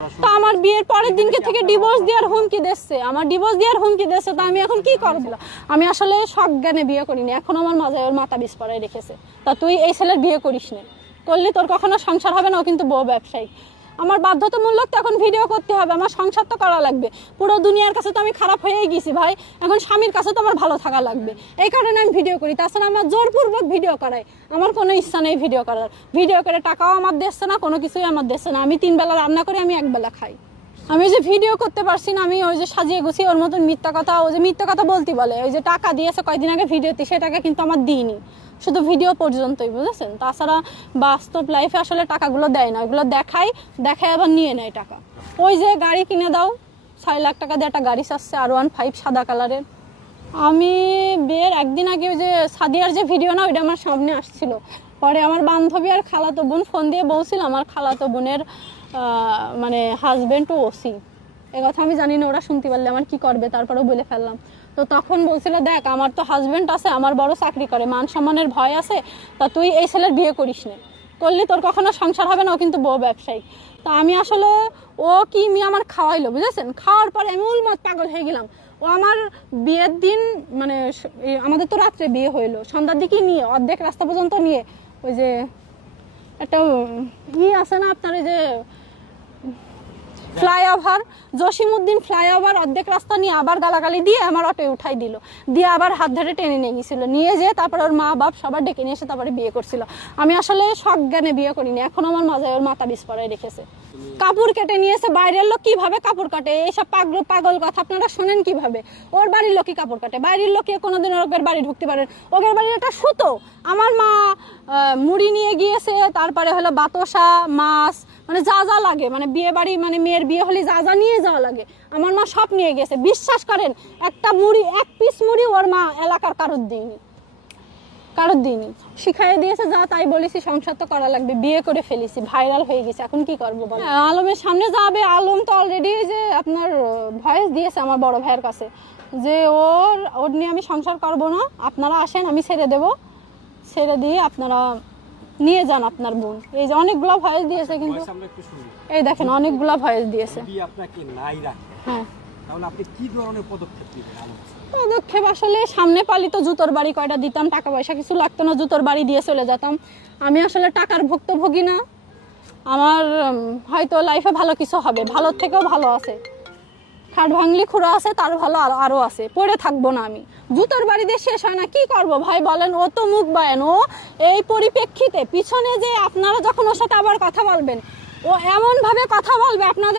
তো আমার বিয়ের পরের দিনকে থেকে ডিভোর্স দেওয়ার হুমকি দিচ্ছে, আমার ডিভোর্স দেওয়ার হুমকি দিচ্ছে। তো আমি এখন কি করব? আমি আসলে সজ্ঞানে বিয়ে করিনি, এখন আমার মাঝে ওর মাথা বিস্ফোরায় রেখেছে। তা তুই এই ছেলের বিয়ে করিস না, করলে তোর কখনো সংসার হবে না। ও কিন্তু বউ ব্যবসায়ী। আমার বাধ্যতামূলক তো এখন ভিডিও করতে হবে, আমার সংসার তো করা লাগবে। পুরো দুনিয়ার কাছে তো আমি খারাপ হয়েই গেছি ভাই, এখন স্বামীর কাছে তো আমার ভালো থাকা লাগবে, এই কারণে আমি ভিডিও করি। তাছাড়া আমার জোরপূর্বক ভিডিও করাই, আমার কোনো ইচ্ছা নেই ভিডিও করার। ভিডিও করে টাকাও আমার দিচ্ছে না, কোনো কিছুই আমার দিচ্ছে না। আমি 3 বেলা রান্না করি, আমি 1 বেলা খাই। আমি যে ভিডিও করতে পারছি না, আমি ওই যে সাজিয়ে গুছিয়ে ওর মতন মিথ্যা কথা, ও যে মিথ্যা কথা বলতে বলে, ওই যে টাকা দিয়েছে কয়েকদিন আগে ভিডিওতে, সে টাকা কিন্তু আমার দিইনি, শুধু ভিডিও পর্যন্তই, বুঝেছেন? তাছাড়া বাস্তব লাইফে আসলে টাকাগুলো দেয় না, ওইগুলো দেখায় আবার নিয়ে নেয় টাকা। ওই যে গাড়ি কিনে দাও, 6 লাখ টাকা দিয়ে একটা গাড়ি চাচ্ছে, R15 সাদা কালারের। আমি বিয়ের একদিন আগে ওই যে সাদিয়ার যে ভিডিও না, ওইটা আমার সামনে আসছিল। পরে আমার বান্ধবী আর খালাতো বোন ফোন দিয়ে বলছিল আমার খালাতো বোনের মানে হাজব্যান্ড ওসি। এ কথা আমি জানি না, ওরা শুনতে পারলে আমার কি করবে, তারপরেও বলে ফেললাম। তো তখন বলছিল, দেখ আমার তো হাজব্যান্ড আছে, আমার বড় চাকরি করে, মান সম্মানের ভয় আছে, তা তুই এই ছেলের বিয়ে করিস না, করলে তোর কখনো সংসার হবে না। ও কিন্তু বউ ব্যবসায়ী। তা আমি আসলে ও কি মেয়ে আমার খাওয়াইলো, বুঝেছেন? খাওয়ার পরে আমি উলমত পাগল হয়ে গেলাম। ও আমার বিয়ের দিন মানে আমাদের তো রাত্রে বিয়ে হইলো, সন্ধ্যার দিকে নিয়ে অর্ধেক রাস্তা পর্যন্ত নিয়ে ওই যে একটা আছে না আপনার, ওই যে ফ্লাইওভার, জসিমউদ্দিন ফ্লাইওভার, অর্ধেক রাস্তা নিয়ে আবার গালাগালি দিয়ে আমার অটোয় উঠাই দিল, দিয়ে আবার হাত ধরে টেনে নিয়ে গেছিল, নিয়ে যেয়ে তারপর ওর মা বাপ সবার ডেকে নিয়ে এসে তারপরে বিয়ে করছিল। আমি আসলে সজ্ঞানে বিয়ে করিনি, এখন আমার মাঝে ওর মাথা বিস্ফোরায় রেখেছে। কাপড় কেটে নিয়েছে, বাইরের লোক কিভাবে কাপড় কাটে, এইসব পাগল কথা আপনারা শোনেন কিভাবে? ওর বাড়ির লোকই কাপড় কাটে, বাইরের লোকে কোনোদিন ওদের বাড়ি ঢুকতে পারেন? ওদের বাড়ির একটা সুতো, আমার মা মুড়ি নিয়ে গিয়েছে, তারপরে হলো বাতাসা, মাছ, মানে যা যা লাগে, মানে বিয়ে বাড়ি মানে মেয়ের বিয়ে হলে যা যা নিয়ে যাওয়া লাগে, আমার মা সব নিয়ে গেছে। বিশ্বাস করেন, একটা মুড়ি, 1 পিস মুড়ি ওর মা এলাকার কারোর দিইনি, শিখাই দিয়েছে, যা তাই বলেছি, সংসার তো করা লাগবে, বিয়ে করে ফেলেছি, ভাইরাল হয়ে গেছে, এখন কি করবো বল? আলমের সামনে যাবে, আলম তো অলরেডি যে আপনার ভয়েস দিয়েছে আমার বড় ভাইয়ের কাছে, যে ওর নিয়ে আমি সংসার করবো না, আপনারা আসেন, আমি ছেড়ে দেবো, ছেড়ে দিয়ে আপনারা নিয়ে যান আপনার বোন। এই যে অনেকগুলা ভয়েস দিয়েছে, কিন্তু এই দেখেন অনেকগুলা ভয়েস দিয়েছে। হ্যাঁ, তাহলে আপনি কি ধরনের পদক্ষেপ নেবেন? পদক্ষেপ আসলে সামনে পালি তো জুতোর বাড়ি কয়টা দিতাম, টাকা পয়সা কিছু লাগতো না, জুতোর বাড়ি দিয়ে চলে যেতাম। আমি আসলে টাকার ভুক্তভোগী না, আমার হয়তো লাইফে ভালো কিছু হবে, ভালোর থেকেও ভালো আছে, খাট ভাঙলি খুঁড়ো আছে, তার ভালো আরো আছে, পড়ে থাকবো না আমি। জুতোর বাড়ি দিয়ে শেষ হয় না, কি করব ভাই বলেন? ও তো মুখ বায়ান, ও এই পরিপ্রেক্ষিতে পিছনে যে আপনারা যখন ওর সাথে আবার কথা বলবেন, ও এমন ভাবে কথা বলবে আপনাদের